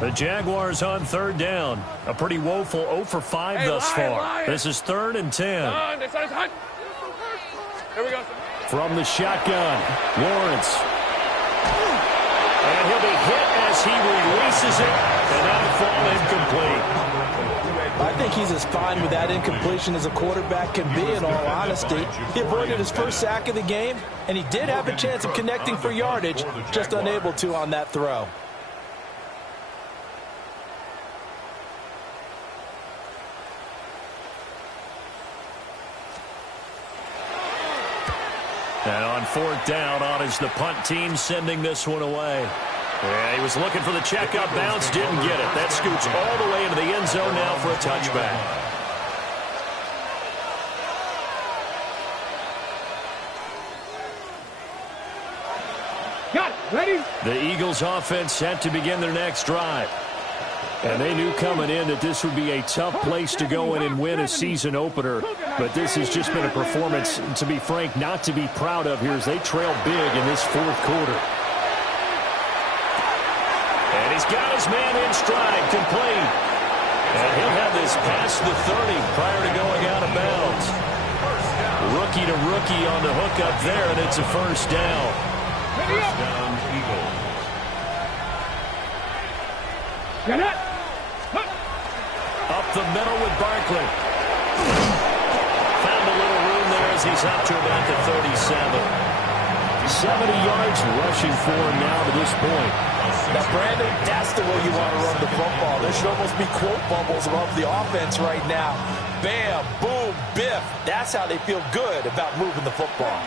The Jaguars on 3rd down. A pretty woeful 0 for 5 thus far. This is 3rd and 10. Here we go. From the shotgun, Lawrence. And he'll be hit as he releases it, and that'll fall incomplete. I think he's as fine with that incompletion as a quarterback can be, in all honesty. He avoided his first sack of the game, and he did have a chance of connecting for yardage, just unable to on that throw. And on fourth down, on is the punt team sending this one away. Yeah, he was looking for the checkup bounce, didn't get it. That scoots all the way into the end zone now for a touchback. Got it. Ready? The Eagles offense set to begin their next drive. And they knew coming in that this would be a tough place to go in and win a season opener. But this has just been a performance, to be frank, not to be proud of here as they trail big in this fourth quarter. And he's got his man in stride, complete. And he'll have this past the 30 prior to going out of bounds. Rookie to rookie on the hook up there, and it's a first down. First down, Eagles. Get it. Up the middle with Barkley. Found a little room there as he's up to about the 37. 70 yards rushing for him now to this point. Now, Brandon, that's the way you want to run the football. There should almost be quote bubbles above the offense right now. Bam, boom, biff. That's how they feel good about moving the football.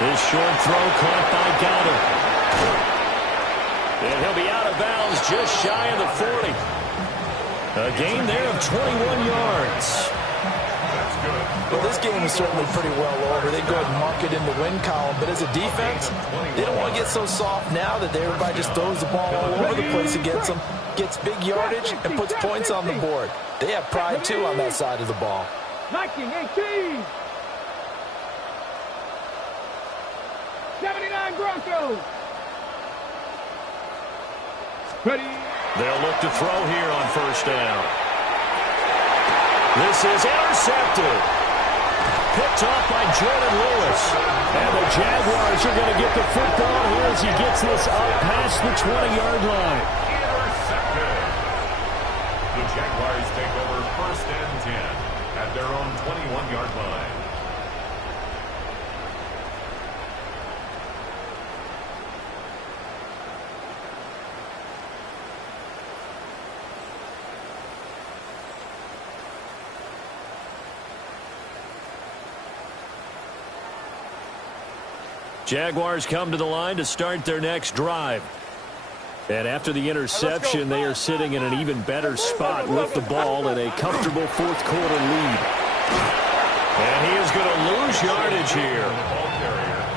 This short throw caught by Goddard. And he'll be out of bounds just shy of the 40. A gain there of 21 yards. That's good. Well, this game is certainly pretty well over. They go ahead and mark it in the win column. But as a defense, they don't want to get so soft now that everybody just throws the ball all over the place against them, gets big yardage, and puts points on the board. They have pride, too, on that side of the ball. 19-18. 79 Broncos. Ready. They'll look to throw here on first down. This is intercepted. Picked off by Jordan Lewis. And the Jaguars are going to get the football here as he gets this up past the 20-yard line. Intercepted. The Jaguars take over first and 10 at their own 21-yard line. Jaguars come to the line to start their next drive. And after the interception, they are sitting in an even better spot with the ball in a comfortable fourth quarter lead. And he is going to lose yardage here.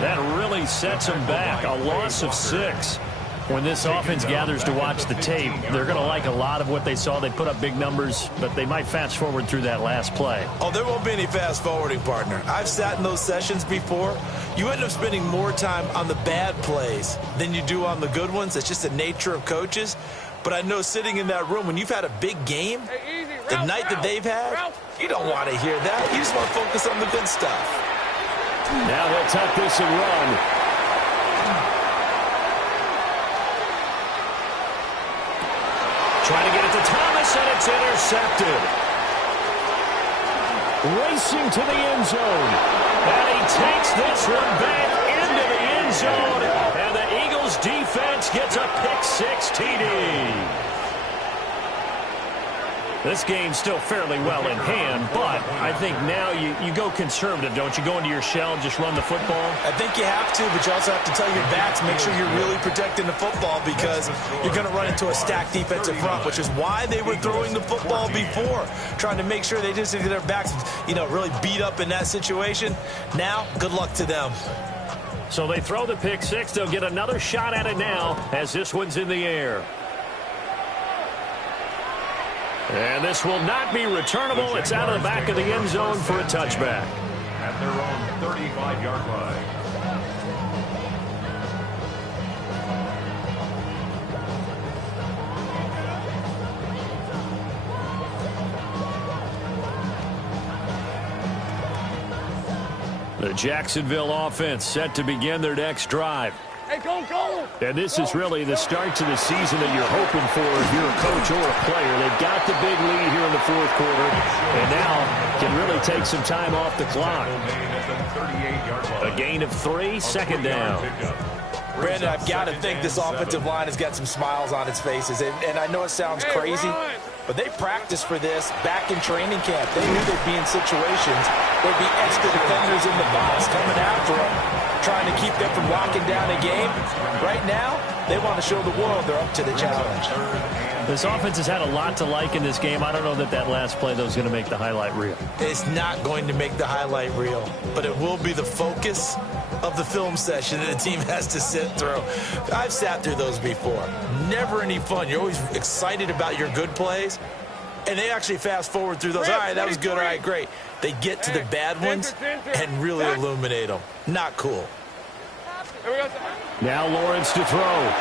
That really sets him back. A loss of 6. When this offense gathers to watch the tape, they're going to like a lot of what they saw. They put up big numbers, but they might fast forward through that last play. Oh, there won't be any fast forwarding, partner. I've sat in those sessions before. You end up spending more time on the bad plays than you do on the good ones. It's just the nature of coaches. But I know sitting in that room, when you've had a big game, the night that they've had, you don't want to hear that. You just want to focus on the good stuff. Now he'll tuck this and run. Trying to get it to Thomas, and it's intercepted. Racing to the end zone. And he takes this one back into the end zone. And the Eagles defense gets a pick-6 TD. This game's still fairly well in hand, but I think now you go conservative, don't you? Go into your shell and just run the football? I think you have to, but you also have to tell your backs, make sure you're really protecting the football because you're going to run into a stacked defensive front, which is why they were throwing the football before, trying to make sure they just get their backs, really beat up in that situation. Now, good luck to them. So they throw the pick-6. They'll get another shot at it now as this one's in the air. And this will not be returnable. It's out of the back of the end zone for a touchback. At their own 35-yard line. The Jacksonville offense set to begin their next drive. Hey, go! And this is really the start to the season that you're hoping for if you're a coach or a player. They've got the big lead here in the fourth quarter, and now can really take some time off the clock. A gain of 3, second down. Brandon, I've got to think this offensive line has got some smiles on its faces. And I know it sounds crazy, but they practiced for this back in training camp. They knew they'd be in situations where there'd be extra defenders in the box coming after them, trying to keep them from locking down a game. Right now, they want to show the world they're up to the challenge. This offense has had a lot to like in this game. I don't know that last play, though, is going to make the highlight reel. It's not going to make the highlight reel, but it will be the focus of the film session that the team has to sit through. I've sat through those before. Never any fun. You're always excited about your good plays, and they actually fast forward through those. All right, that was good. All right, great. They get to the bad ones and really illuminate them. Not cool. Now Lawrence to throw.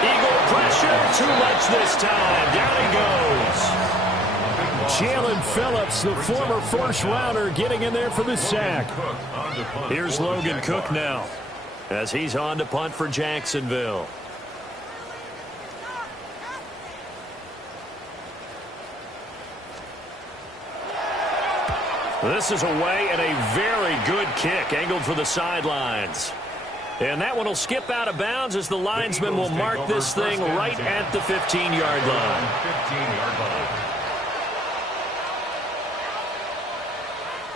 Eagle pressure, too much this time. Down he goes. Jalen Phillips, the former first-rounder, getting in there for the sack. Here's Logan Cook now as he's on to punt for Jacksonville. This is away and a very good kick angled for the sidelines. And that one will skip out of bounds as the linesman will mark this thing right at the 15-yard line.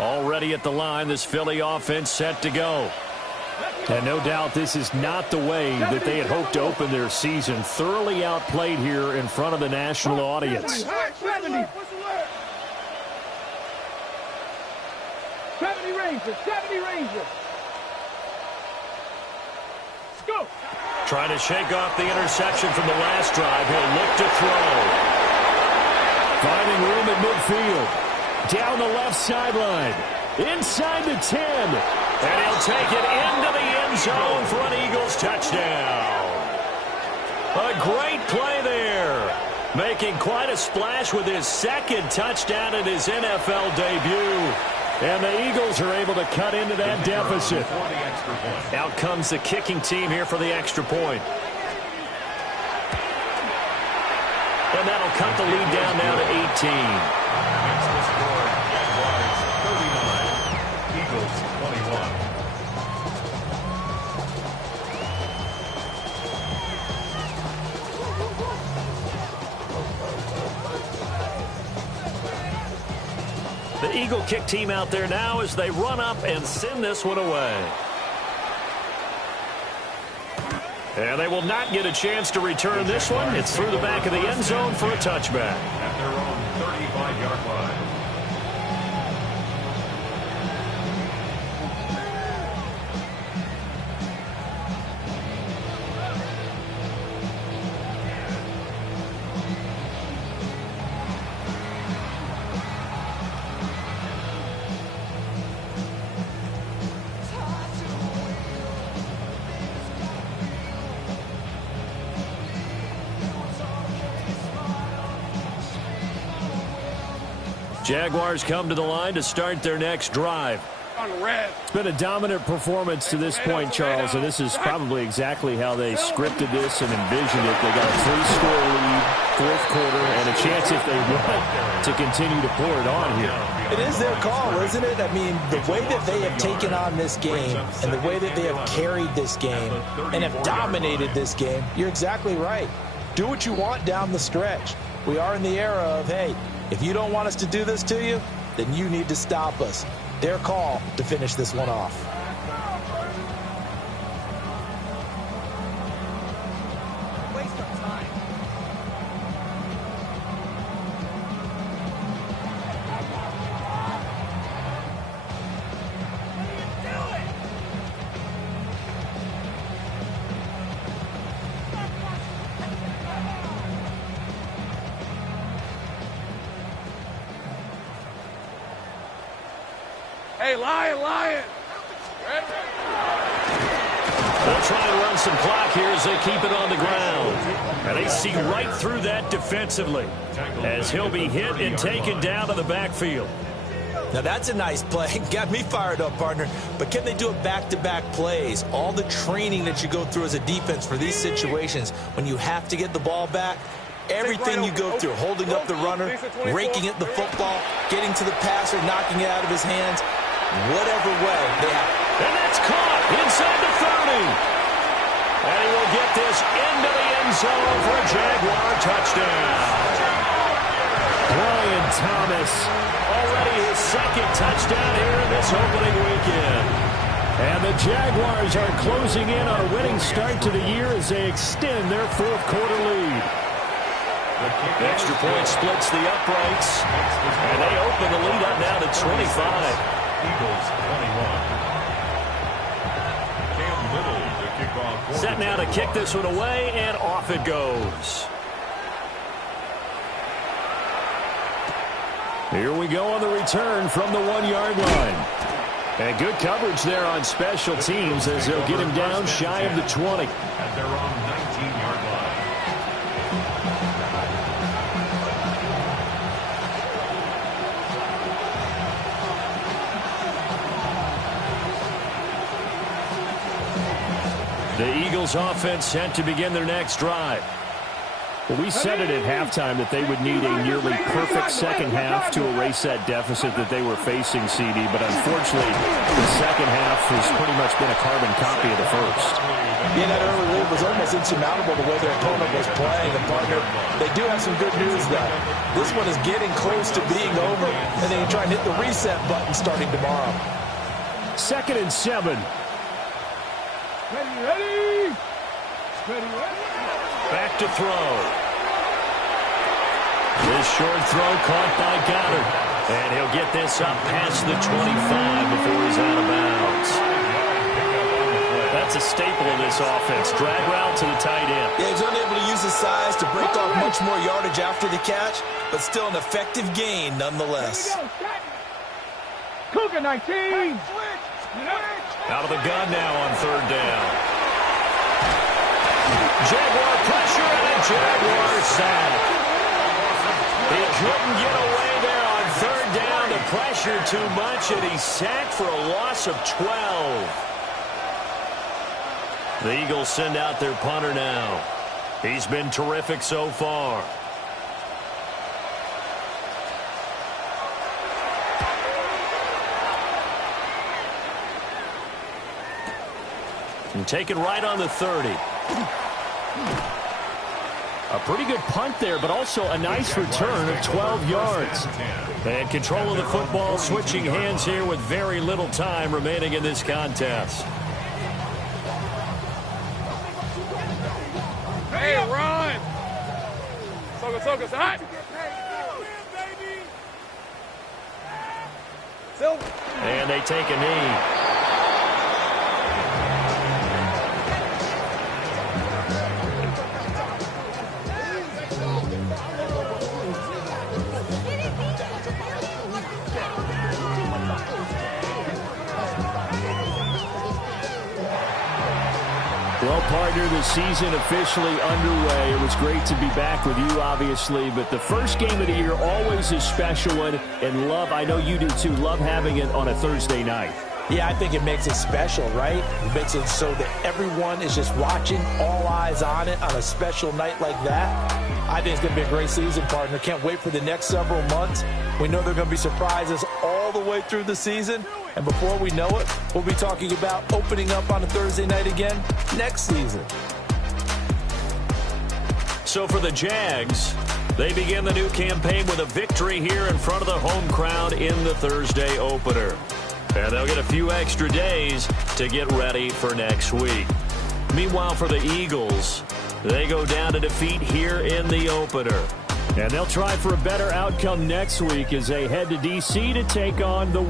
Already at the line, this Philly offense set to go. And no doubt this is not the way that they had hoped to open their season. Thoroughly outplayed here in front of the national audience. 70 Rangers. Go. Trying to shake off the interception from the last drive. He'll look to throw. Finding room at midfield. Down the left sideline. Inside the 10. And he'll take it into the end zone for an Eagles touchdown. A great play there. Making quite a splash with his second touchdown in his NFL debut. And the Eagles are able to cut into that deficit. Out comes the kicking team here for the extra point. And that'll cut the lead down now to 18. Makes the score Jaguars 39, Eagles 21. The Eagle kick team out there now as they run up and send this one away. And they will not get a chance to return this one. It's through the back of the end zone for a touchback. At their own 35-yard line. Jaguars come to the line to start their next drive. It's been a dominant performance to this point, Charles, and this is probably exactly how they scripted this and envisioned it. They got a 3-score lead, fourth quarter, and a chance if they want to continue to pour it on here. It is their call, isn't it? I mean, the way that they have taken on this game and the way that they have carried this game and have dominated this game, you're exactly right. Do what you want down the stretch. We are in the era of, hey, if you don't want us to do this to you, then you need to stop us. Their call to finish this one off. Waste of time. Hey, Lion! They'll try to run some clock here as they keep it on the ground. And they see right through that defensively as he'll be hit and taken down to the backfield. Now that's a nice play. Got me fired up, partner. But can they do it back-to-back plays? All the training that you go through as a defense for these situations, when you have to get the ball back, everything you go through, holding up the runner, raking at the football, getting to the passer, knocking it out of his hands, whatever way they have. And that's caught inside the 30. And he will get this into the end zone for a Jaguar touchdown. Brian Thomas, already his second touchdown here in this opening weekend. And the Jaguars are closing in on a winning start to the year as they extend their fourth-quarter lead. The extra point splits the uprights, and they open the lead up now to 25. Eagles 21. Cam Little to kick off. Set now to kick this one away, and off it goes. Here we go on the return from the 1-yard line. And good coverage there on special teams as they'll get him down shy of the 20. At their own 19-yard line. The Eagles offense set to begin their next drive. Well, we said it at halftime that they would need a nearly perfect second half to erase that deficit that they were facing, CD. But unfortunately, the second half has pretty much been a carbon copy of the first. Yeah, that early lead was almost insurmountable the way their opponent was playing. And partner, they do have some good news, though. This one is getting close to being over, and then you try and hit the reset button starting tomorrow. 2nd and 7. Ready. Back to throw. This short throw caught by Goddard. And he'll get this up past the 25 before he's out of bounds. That's a staple of this offense. Drag route to the tight end. Yeah, he's unable to use his size to break off much more yardage after the catch, but still an effective gain nonetheless. Cougar 19. Out of the gun now on 3rd down. Jaguar pressure and a Jaguar sack. He couldn't get away there on 3rd down. The pressure too much, and he's sacked for a loss of 12. The Eagles send out their punter now. He's been terrific so far. And take it right on the 30. A pretty good punt there, but also a nice return of 12 yards. And control of the football switching hands here with very little time remaining in this contest. Hey, run. Soka, hot. And they take a knee. Well, partner, the season officially underway. It was great to be back with you, obviously, but the first game of the year always a special one, and love, I know you do too, love having it on a Thursday night. Yeah, I think it makes it special, right? It makes it so that everyone is just watching, all eyes on it on a special night like that. I think it's going to be a great season, partner. Can't wait for the next several months. We know there are going to be surprises all the way through the season. And before we know it, we'll be talking about opening up on a Thursday night again next season. So for the Jags, they begin the new campaign with a victory here in front of the home crowd in the Thursday opener. And they'll get a few extra days to get ready for next week. Meanwhile, for the Eagles, they go down to defeat here in the opener. And they'll try for a better outcome next week as they head to D.C. to take on the